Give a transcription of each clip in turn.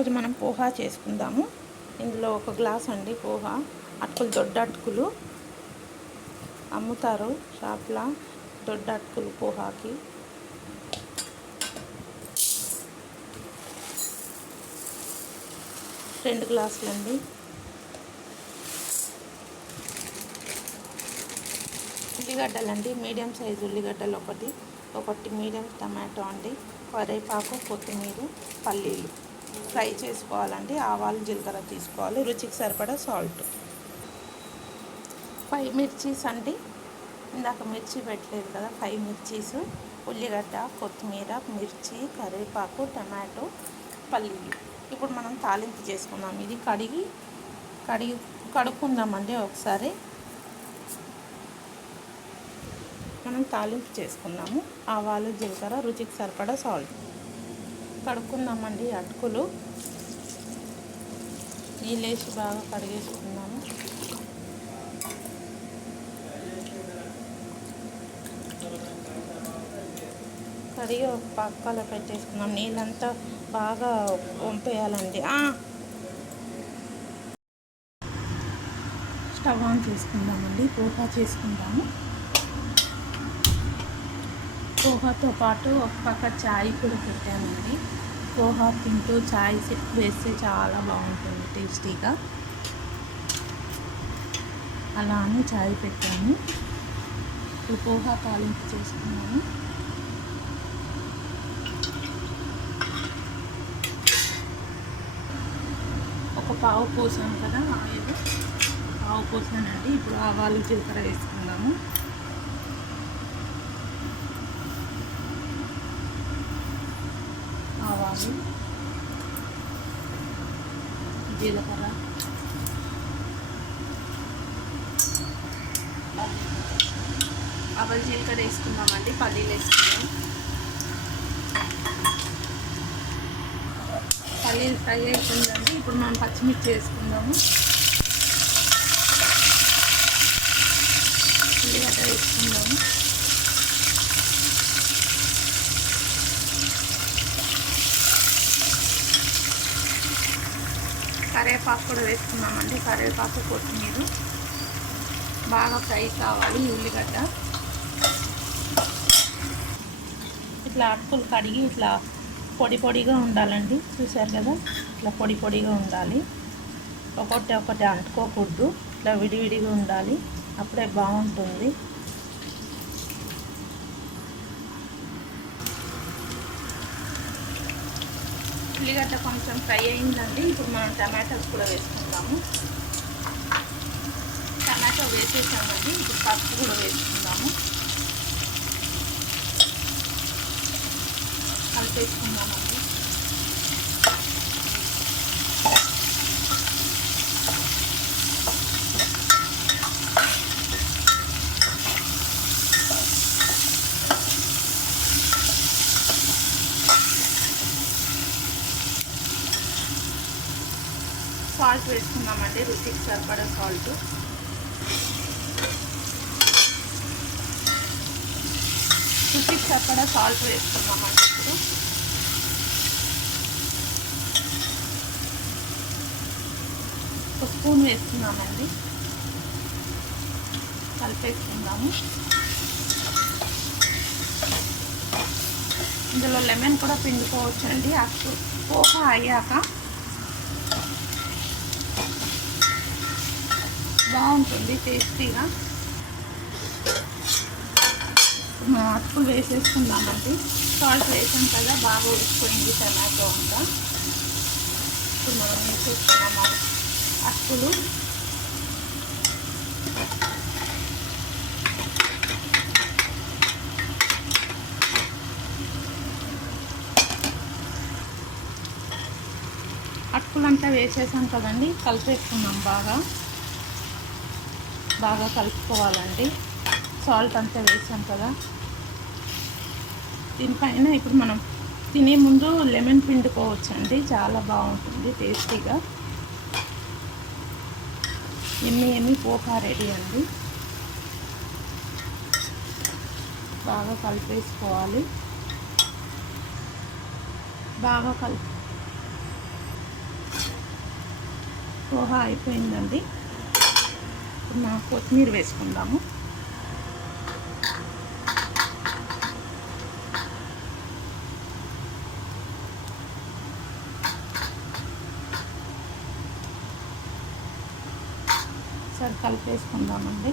ఈరోజు మనం పోహా చేసుకుందాము. ఇందులో 1 గ్లాస్ అండి పోహా. అటుకులు దొడ్డ అటుకులు అమ్ముతారు షాప్లో, దొడ్డ అటుకులు పోహాకి. రెండు గ్లాసులండి. ఉల్లిగడ్డలండి, మీడియం సైజు ఉల్లిగడ్డలు ఒకటి మీడియం టమాటో అండి, కరివేపాకు, కొత్తిమీర, పల్లీలు ఫ్రై చేసుకోవాలండి. ఆవాలు జీలకర్ర తీసుకోవాలి. రుచికి సరిపడా సాల్ట్. 5 మిర్చీస్ అండి, ఇందాక మిర్చి పెట్టలేదు కదా, 5 మిర్చీస్, ఉల్లిగడ్డ, కొత్తిమీర, మిర్చి, కరివేపాకు, టమాటో, పల్లీలు. ఇప్పుడు మనం తాలింపు చేసుకుందాం. ఇది కడుక్కుందామండి ఒకసారి. మనం తాలింపు చేసుకుందాము. ఆవాలు జీలకర్ర, రుచికి సరిపడా సాల్ట్. కడుక్కుందామండి అటుకులు. నీళ్ళేసి బాగా కడిగేసుకుందాము. కడిగి ఒక పక్కలో పెట్టేసుకుందాం. నీళ్ళంతా బాగా వంపేయాలండి. స్టవ్ ఆన్ చేసుకుందామండి. పోహా చేసుకుందాము. పోహాతో పాటు ఒక పక్క చాయ్ కూడా పెట్టామండి. పోహా తింటూ చాయ్ వేస్తే చాలా బాగుంటుంది టేస్టీగా. అలా అని చాయ్ పెట్టాము. ఇప్పుడు పోహా తాలింపు చేసుకున్నాము. ఒక పావు పోసాను కదా ఆయిల్, పావు పోసానండి. ఇప్పుడు ఆవాలు జీలకర్ర వేసుకుందాము. ఆవాలు, జీలకర్ర, ఆవాలు జీలకర్ర వేసుకుందామండి. పల్లీలు వేసుకుందాం. పల్లీలు ఫ్రై అవుతుందండి. ఇప్పుడు మనం పచ్చిమిర్చి వేసుకుందాము. ఉల్లిగడ్డ వేసుకుందాము. కరివేపాకు కూడా వేసుకున్నామండి. కరివేపాకు, కొత్తిమీర బాగా ఫ్రై కావాలి. ఉల్లిగడ్డ ఇట్లా అటుకులు కడిగి ఇట్లా పొడిగా ఉండాలండి. చూసారు కదా, ఇట్లా పొడిగా ఉండాలి. ఒకటి అంటుకోకూడదు, ఇట్లా విడివిడిగా ఉండాలి. అప్పుడే బాగుంటుంది. ఉల్లిగడ్డ కొంచెం ఫ్రై అయిందండి. ఇప్పుడు మనం టమాటోస్ కూడా వేసుకుందాము. టమాటో వేసేసామండి. ఇప్పుడు పసుపు కూడా వేసుకుందాము. కలిపేసుకుందామండి. సాల్ట్ వేసుకుందామండి. రుచికి సరిపడా సాల్ట్. రుచికి సరిపడా సాల్ట్ వేసుకుందామండి. ఇప్పుడు ఒక స్పూన్ వేసుకుందామండి. కలిపేసుకుందాము. ఇందులో లెమన్ కూడా పిండుకోవచ్చు అండి. పోహా అయ్యాక బాగుంటుంది టేస్టీగా. అటుకులు వేసేసుకుందామండి. సాల్ట్ వేసాం కదా, బాగా ఉడికిపోయింది టమాటో అంతా. ఇప్పుడు మనం వేసేసుకున్నాము అటుకులు. అటుకులంతా వేసేసాం కదండి, కలిపేసుకున్నాం. బాగా కలుపుకోవాలండి. సాల్ట్ అంతా వేసాం కదా. దీనిపైన ఇప్పుడు మనం తినే ముందు లెమన్ పిండుకోవచ్చు అండి. చాలా బాగుంటుంది టేస్టీగా. ఎమ్మి పోహా రెడీ అండి. బాగా కలిపేసుకోవాలి. బాగా పోహా అయిపోయిందండి. ఇప్పుడు మనం కొత్తిమీర వేసుకుందాము. ఒకసారి కలిపేసుకుందామండి.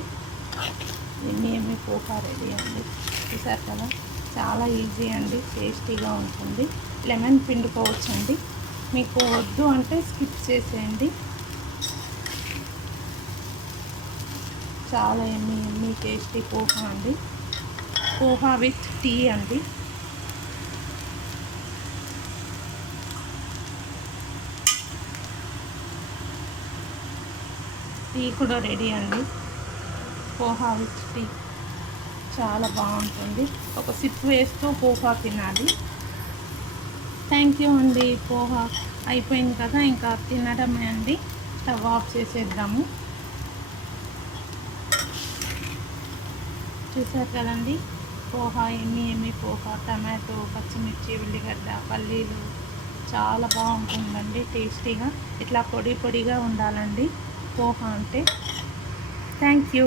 ఏమి పోహా రెడీ అండి. చూసారు కదా, చాలా ఈజీ అండి, టేస్టీగా ఉంటుంది. లెమన్ పిండుకోవచ్చండి, మీకు వద్దు అంటే స్కిప్ చేసేయండి. చాలా ఎమ్మీ టేస్టీ పోహా అండి. పోహా విత్ టీ అండి. టీ కూడా రెడీ అండి. పోహా విత్ టీ చాలా బాగుంటుంది. ఒక సిప్ వేస్తూ పోహా తినాలి. థ్యాంక్ యూ అండి. పోహా అయిపోయింది కదా, ఇంకా తినడమే అండి. స్టవ్ ఆఫ్ చేసేద్దాము. చూసారు కదండి, పోహా ఎమ్మి పోహా, టమాటో, పచ్చిమిర్చి, ఉల్లిగడ్డ, పల్లీలు, చాలా బాగుంటుందండి టేస్టీగా. ఇట్లా పొడిగా ఉండాలండి పోహా అంటే. Thank you.